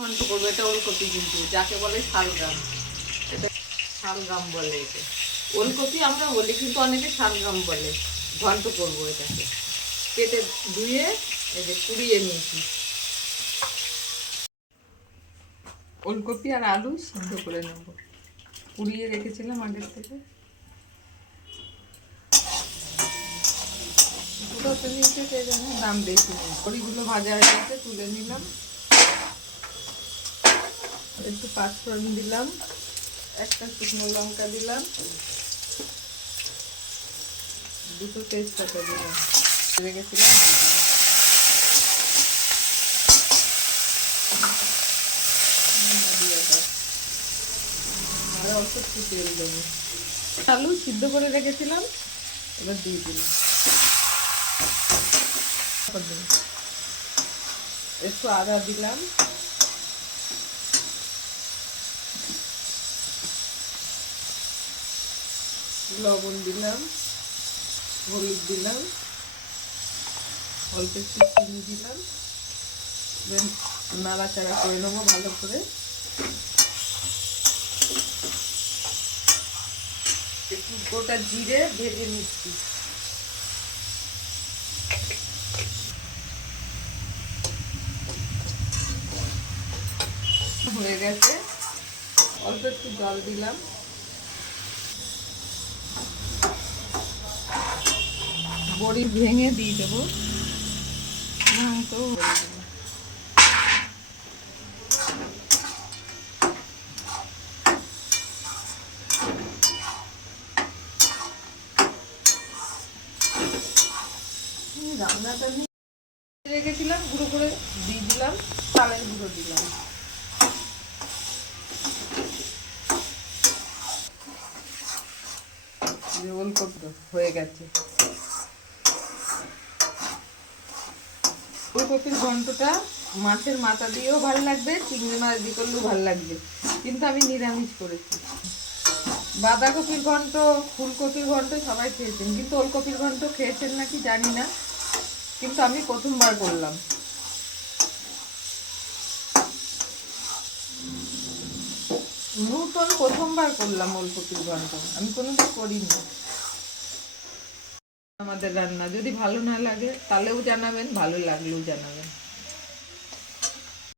ঘন্ট করবো। এটা ওলকপি, কিন্তু যাকে বলে শালগ্রাম, এটা শালগ্রাম বলে। এটা ওলকপি আমরা বলি, কিন্তু অনেকে শালগ্রাম বলে। ঘন্ট করবো এটাকে। কেটে ধুয়ে এই যে কুড়িয়ে নিয়েছি। ওলকপি আর আলু সিদ্ধ করে নেব। কুড়িয়ে রেখেছিলাম আগের থেকে। দুটো নিচে সেই জন্য দাম বেশি নেই। বড়িগুলো ভাজা হয়ে গেছে, তুলে নিলাম। একটু পাঁচফোড়ন দিলাম, একটা শুকনো লঙ্কা দিলাম, দুটো তেজপাতা দিলাম, রেখেছিলাম। আর অল্প একটু তেল দেবো। আলু সিদ্ধ করে রেখেছিলাম, এবার দিয়ে দিলাম। একটু আদা দিলাম, লবণ দিলাম, হলুদ দিলাম, অল্প একটু চিনি দিলাম। নাড়াচাড়া করে নেবো ভালো করে। একটু গোটা জিরে ভেজে নিচ্ছি। হয়ে গেছে, অল্প একটু জল দিলাম। বড়ি ভেঙে দিয়ে দেবো। রান্নাটা রেখেছিলাম, গুঁড়ো করে দিয়ে দিলাম, চালের গুঁড়ো দিলাম। ওলকপি হয়ে গেছে। ওলকপির ঘন্টটা মাছের মাথা দিয়েও ভালো লাগবে, চিংড়ি মাছ দিয়ে করলেও ভালো লাগবে, কিন্তু আমি নিরামিষ করেছি। বাঁধাকপির ঘন্ট, ফুলকপির ঘন্ট সবাই খেয়েছেন, কিন্তু ওলকপির ঘন্ট খেয়েছেন নাকি জানি না, কিন্তু আমি প্রথমবার করলাম। নতুন প্রথমবার করলাম ওলকপির ঘন্ট, আমি কোনোদিন করিনি। আমাদের রান্না যদি ভালো না লাগে তাহলেও জানাবেন, ভালো লাগলেও জানাবেন।